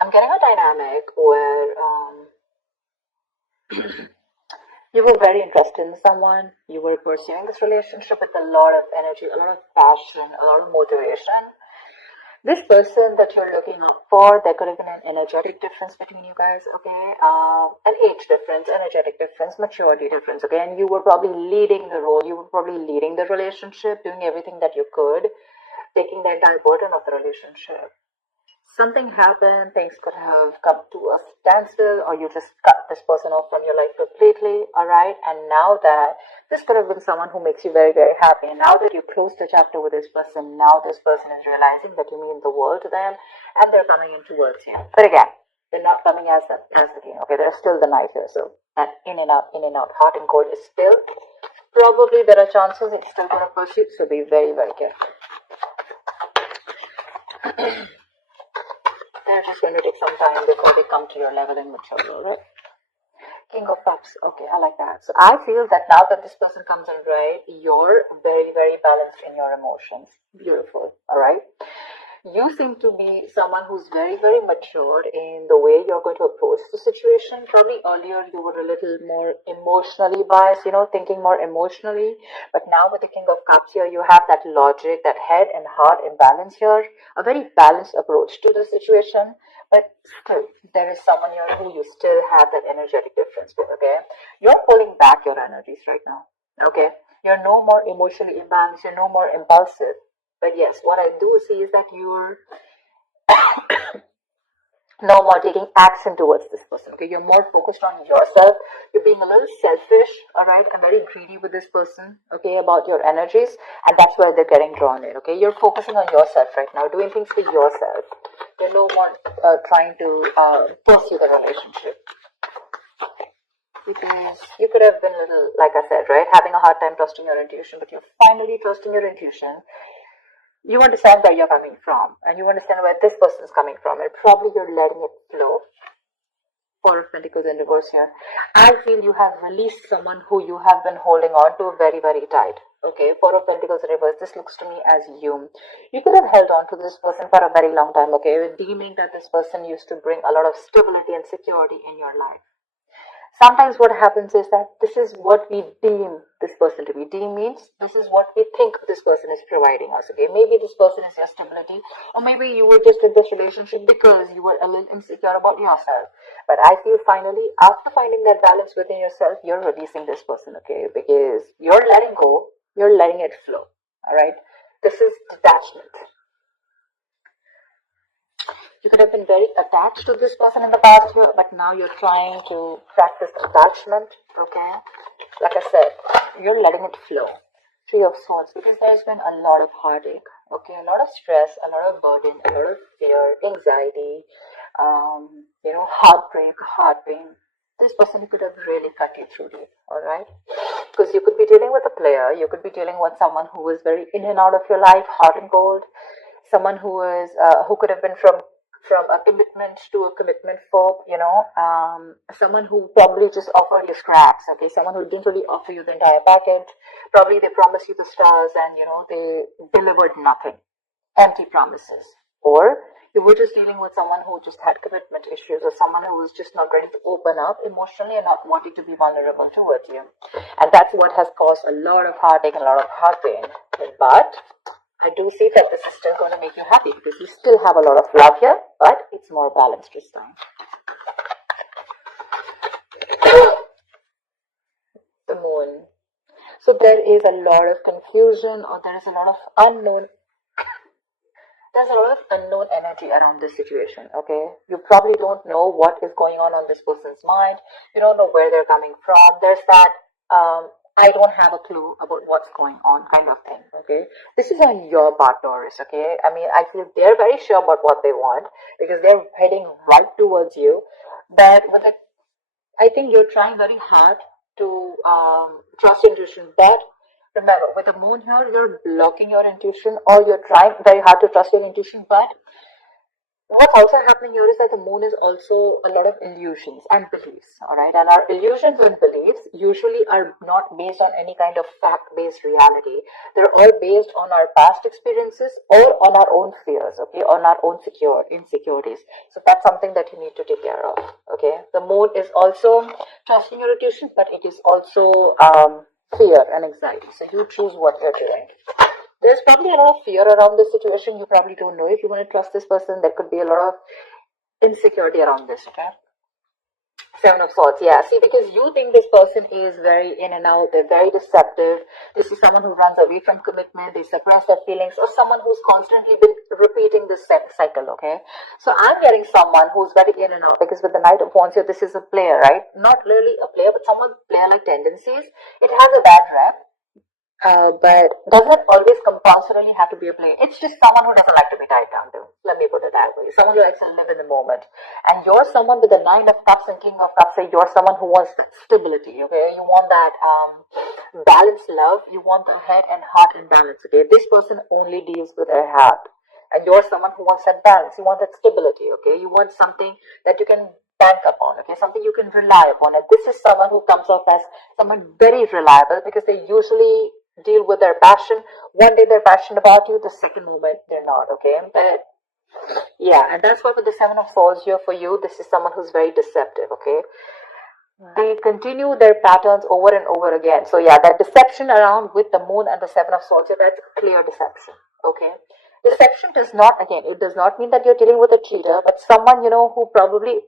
I'm getting a dynamic where you were very interested in someone, you were pursuing this relationship with a lot of energy, a lot of passion, a lot of motivation. This person that you're looking up for, there could have been an energetic difference between you guys, okay? An age difference, energetic difference, maturity difference, okay? And you were probably leading the role, you were probably leading the relationship, doing everything that you could, taking the entire burden of the relationship. Something happened, things could have come to a standstill, or you just cut this person off from your life completely, alright? And now that this could have been someone who makes you very, very happy, and now that you closed the chapter with this person, now this person is realizing that you mean the world to them, and they're coming in towards you. But again, they're not coming as the king, okay? There's still the knight here, so that in and out, hot and cold is still, probably there are chances it's still going to pursue, so be very, very careful. They're just going to take some time before they come to your level and mature, right? King of Cups. Okay, I like that. So I feel that now that this person comes in, right, you're very, very balanced in your emotions. Beautiful. All right. You seem to be someone who's very, very matured in the way you're going to approach the situation. Probably earlier you were a little more emotionally biased, thinking more emotionally. But now with the King of Cups here, you have that logic, that head and heart imbalance here. A very balanced approach to the situation. But still, there is someone here who you still have that energetic difference with, okay? You're pulling back your energies right now, okay? You're no more emotionally imbalanced. You're no more impulsive. But yes, what I do see is that you're no more taking action towards this person. Okay, you're more focused on yourself. You're being a little selfish, all right, and very greedy with this person, okay, about your energies, and that's where they're getting drawn in. Okay, you're focusing on yourself right now, doing things for yourself. You're no more trying to pursue the relationship. Because you could have been a little, like I said, right, having a hard time trusting your intuition, but you're finally trusting your intuition. You understand where you're coming from, and you understand where this person is coming from, and probably you're letting it flow. Four of Pentacles in reverse here. I feel you have released someone who you have been holding on to very, very tight. Okay, Four of Pentacles in reverse. This looks to me as you. You could have held on to this person for a very long time, okay, deeming that this person used to bring a lot of stability and security in your life. Sometimes what happens is that this is what we deem this person to be. Deem means this is what we think this person is providing us. Okay, maybe this person is your stability, or maybe you were just in this relationship because you were a little insecure about yourself. But I feel finally, after finding that balance within yourself, you're releasing this person, okay? Because you're letting go, you're letting it flow. All right, this is detachment. You could have been very attached to this person in the past year, but now you're trying to practice detachment, okay? Like I said, you're letting it flow. Three of Swords, because there's been a lot of heartache, okay? A lot of stress, a lot of burden, a lot of fear, anxiety, heartbreak, heart pain. This person could have really cut you through deep, alright? Because you could be dealing with a player, you could be dealing with someone who is very in and out of your life, hot and cold, someone who could have been from a commitment to a commitment phobe, someone who probably just offered you scraps, okay, someone who didn't really offer you the entire package. Probably they promised you the stars and, they delivered nothing, empty promises. Or you were just dealing with someone who just had commitment issues, or someone who was just not ready to open up emotionally and not wanting to be vulnerable towards you. And that's what has caused a lot of heartache and a lot of heart pain. But I do see that this is still going to make you happy because you still have a lot of love here, but it's more balanced this time. The Moon. So there is a lot of confusion, or there is a lot of unknown. There's a lot of unknown energy around this situation, okay? You probably don't know what is going on this person's mind. You don't know where they're coming from. There's that I don't have a clue about what's going on kind of thing, okay? This is on your part, Taurus, okay? I mean, I feel they're very sure about what they want because they're heading right towards you. But I think you're trying very hard to trust intuition. But remember, with the Moon here, you're blocking your intuition, or you're trying very hard to trust your intuition, but what's also happening here is that the moon is also a lot of illusions and beliefs, all right? And our illusions and beliefs usually are not based on any kind of fact-based reality. They're all based on our past experiences or on our own fears, okay, on our own insecurities. So that's something that you need to take care of, okay? The moon is also trusting your intuition, but it is also fear and anxiety. So you choose what you're doing. There's probably a lot of fear around this situation. You probably don't know if you want to trust this person. There could be a lot of insecurity around this, okay? Seven of Swords, yeah. See, because you think this person is very in and out, they're very deceptive. This is someone who runs away from commitment, they suppress their feelings, or someone who's constantly been repeating this cycle, okay? So I'm getting someone who's very in and out, because with the Knight of Wands here, this is a player, right? Not really a player, but someone player-like tendencies. It has a bad rep, but doesn't always compulsorily have to be a player. It's just someone who doesn't like to be tied down to. Let me put it that way. Someone who likes to live in the moment. And you're someone with the Nine of Cups and King of Cups. So you're someone who wants stability. Okay, you want that balanced love. You want the head and heart in balance. Okay, this person only deals with their heart, and you're someone who wants that balance. You want that stability. Okay, you want something that you can bank upon, okay, something you can rely upon. And this is someone who comes off as someone very reliable, because they usually deal with their passion. One day they're passionate about you, the second moment they're not, okay? But yeah, and that's why with the Seven of Swords here for you, this is someone who's very deceptive, okay? They continue their patterns over and over again. So yeah, that deception around with the moon and the Seven of Swords here, that's clear deception, okay? Deception does not, again, it does not mean that you're dealing with a cheater, but someone, who probably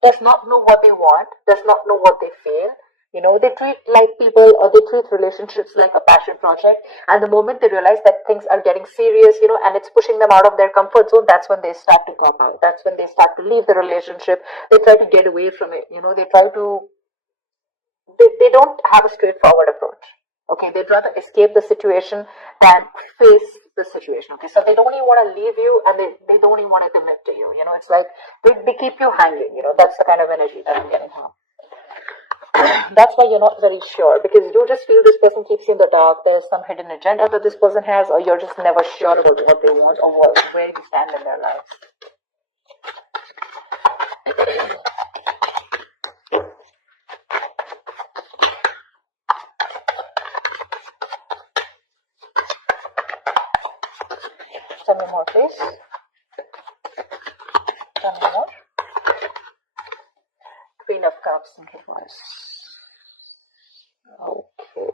does not know what they want, does not know what they feel. They treat like people, or they treat relationships like a passion project. And the moment they realize that things are getting serious, and it's pushing them out of their comfort zone, that's when they start to cop out. That's when they start to leave the relationship. They try to get away from it. They don't have a straightforward approach. Okay, they'd rather escape the situation than face the situation. Okay, so they don't even want to leave you, and they don't even want to commit to you. It's like they keep you hanging. That's the kind of energy that I'm getting from. That's why you're not very sure, because you just feel this person keeps you in the dark. There's some hidden agenda that this person has, or you're just never sure about what they want, or where you stand in their lives. Tell me more, please. Tell me more. Queen of Cups in reverse. Okay.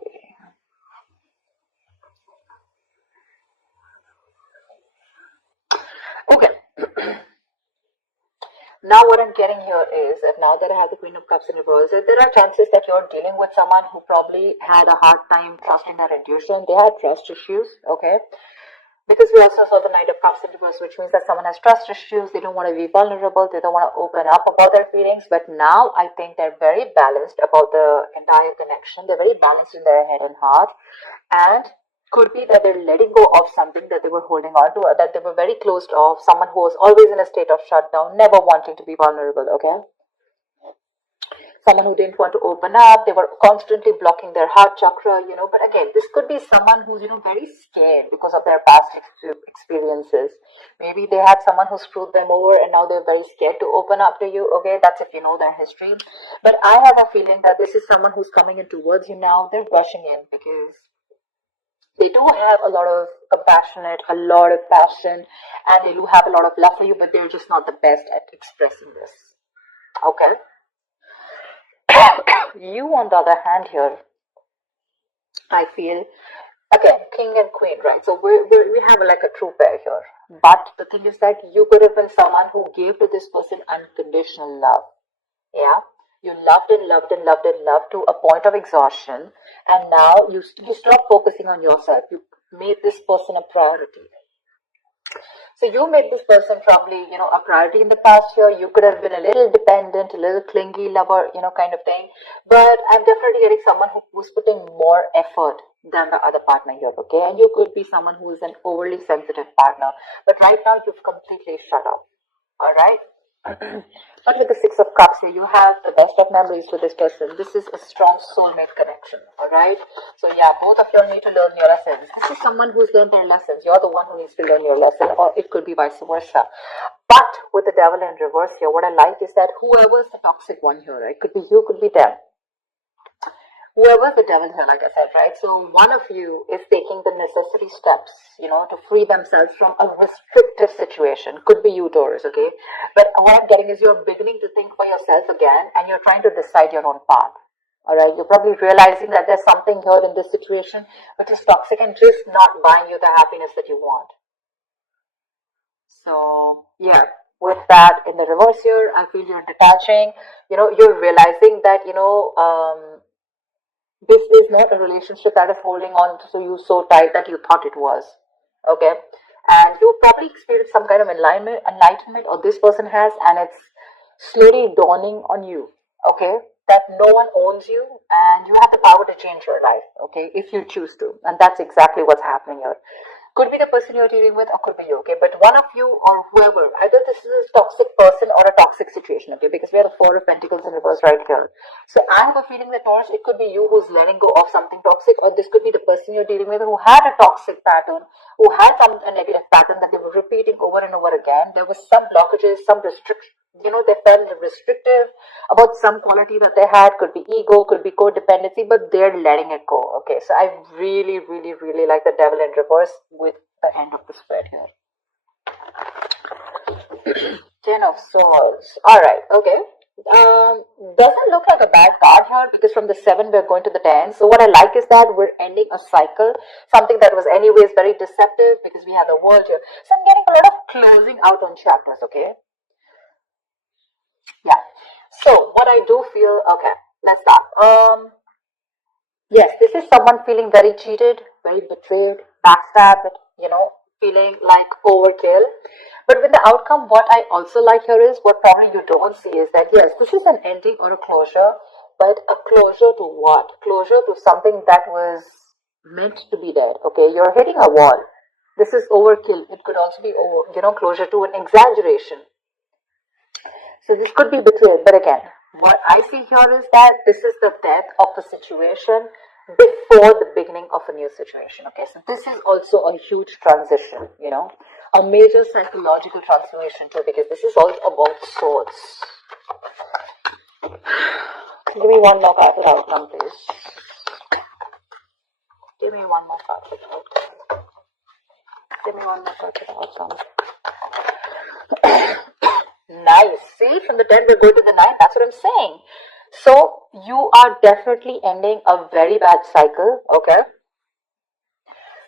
Okay. Now what I'm getting here is that now that I have the Queen of Cups in reverse, there are chances that you're dealing with someone who probably had a hard time trusting their intuition. They had trust issues, okay? Because we also saw the Knight of Cups in reverse, which means that someone has trust issues. They don't want to be vulnerable. They don't want to open up about their feelings. But now I think they're very balanced about the entire connection. They're very balanced in their head and heart. And could be that they're letting go of something that they were holding on to, or that they were very closed off. Someone who was always in a state of shutdown, never wanting to be vulnerable, okay? Someone who didn't want to open up. They were constantly blocking their heart chakra, but again, this could be someone who's very scared because of their past experiences. Maybe they had someone who screwed them over, and now they're very scared to open up to you. Okay, that's if you know their history. But I have a feeling that this is someone who's coming in towards you now. They're rushing in because they do have a lot of a lot of passion, and they do have a lot of love for you, but they're just not the best at expressing this. Okay. You, on the other hand, here, I feel, again, king and queen, right? So we have like a true pair here. But the thing is that you could have been someone who gave to this person unconditional love. Yeah? You loved and loved and loved and loved to a point of exhaustion. And now you stop focusing on yourself. You made this person a priority. So you made this person probably, a priority in the past year. You could have been a little dependent, a little clingy lover, kind of thing. But I'm definitely getting someone who's putting more effort than the other partner here, okay? And you could be someone who is an overly sensitive partner. But right now you've completely shut up, all right? But with the Six of Cups here, you have the best of memories with this person. This is a strong soulmate connection, all right? So yeah, both of you need to learn your lessons. This is someone who's learned their lessons. You're the one who needs to learn your lesson, or it could be vice versa. But with the devil in reverse here, what I like is that whoever's the toxic one here, right? Could be you, could be them. Whoever's the devil here, like I said, right? So one of you is taking the necessary steps, to free themselves from a restrictive situation. Could be you, Taurus, okay? But what I'm getting is you're beginning to think for yourself again, and you're trying to decide your own path. All right, you're probably realizing that there's something here in this situation which is toxic and just not buying you the happiness that you want. So, yeah, with that in the reverse here, I feel you're detaching. You're realizing that, this is not a relationship that is holding on to you so tight that you thought it was. Okay? And you probably experienced some kind of enlightenment, or this person has, and it's slowly dawning on you. Okay? That no one owns you, and you have the power to change your life. Okay? If you choose to. And that's exactly what's happening here. Could be the person you're dealing with, or could be you, okay? But one of you or whoever, either this is a toxic person or a toxic situation, okay? Because we have the Four of Pentacles in reverse right here. So I have a feeling that, Taurus, it could be you who's letting go of something toxic, or this could be the person you're dealing with who had a toxic pattern, who had a negative pattern that they were repeating over and over again. There was some blockages, some restriction. They felt restrictive about some quality that they had. Could be ego, could be codependency, but they're letting it go. Okay, so I really, really, really like the devil in reverse with the end of the spread here. Ten of Swords. All right, okay. Doesn't look like a bad card here, because from the 7 we're going to the 10. So what I like is that we're ending a cycle, something that was anyways very deceptive, because we have the world here. So I'm getting a lot of closing out on chapters, okay? Yeah. So what I do feel, okay, let's start. Yes, this is someone feeling very cheated, very betrayed, backstabbed, feeling like overkill. But with the outcome, what I also like here is, what probably you don't see is that, yes, this is an ending or a closure, but a closure to what? Closure to something that was meant to be there. Okay, you're hitting a wall. This is overkill. It could also be closure to an exaggeration. So this could be betrayal, but again, what I see here is that this is the death of a situation before the beginning of a new situation. Okay, so this is also a huge transition, a major psychological transformation too, because this is all about swords. Give me one more card for the outcome, please. Give me one more card for the outcome. Give me one more card for the outcome. Nice. See, from the 10 we're going to the 9. That's what I'm saying. So you are definitely ending a very bad cycle. Okay.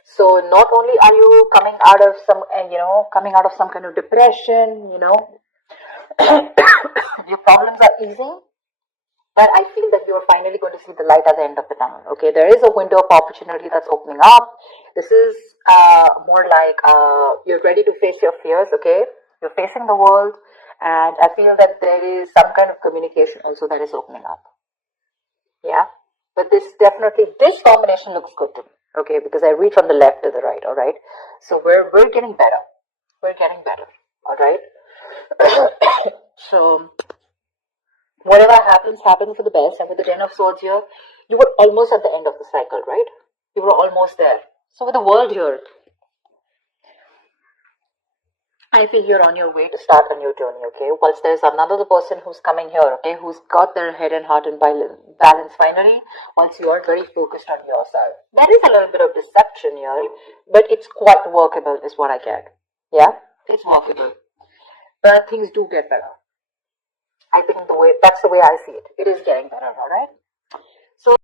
So not only are you coming out of some kind of depression, your problems are easing. But I feel that you're finally going to see the light at the end of the tunnel. Okay, there is a window of opportunity that's opening up. This is more like you're ready to face your fears. Okay, you're facing the world. And I feel that there is some kind of communication also that is opening up. Yeah. But this combination looks good to me. Okay, because I read from the left to the right, alright? So we're getting better. We're getting better. Alright? So whatever happens for the best. And with the 10 of Swords here, you were almost at the end of the cycle, right? You were almost there. So with the world here, I feel you're on your way to start a new journey, okay? Whilst there's another person who's coming here, okay, who's got their head and heart in balance finally, once you are very focused on yourself. There is a little bit of deception here, but it's quite workable is what I get. Yeah? It's workable. But things do get better. I think that's the way I see it. It is getting better, alright? So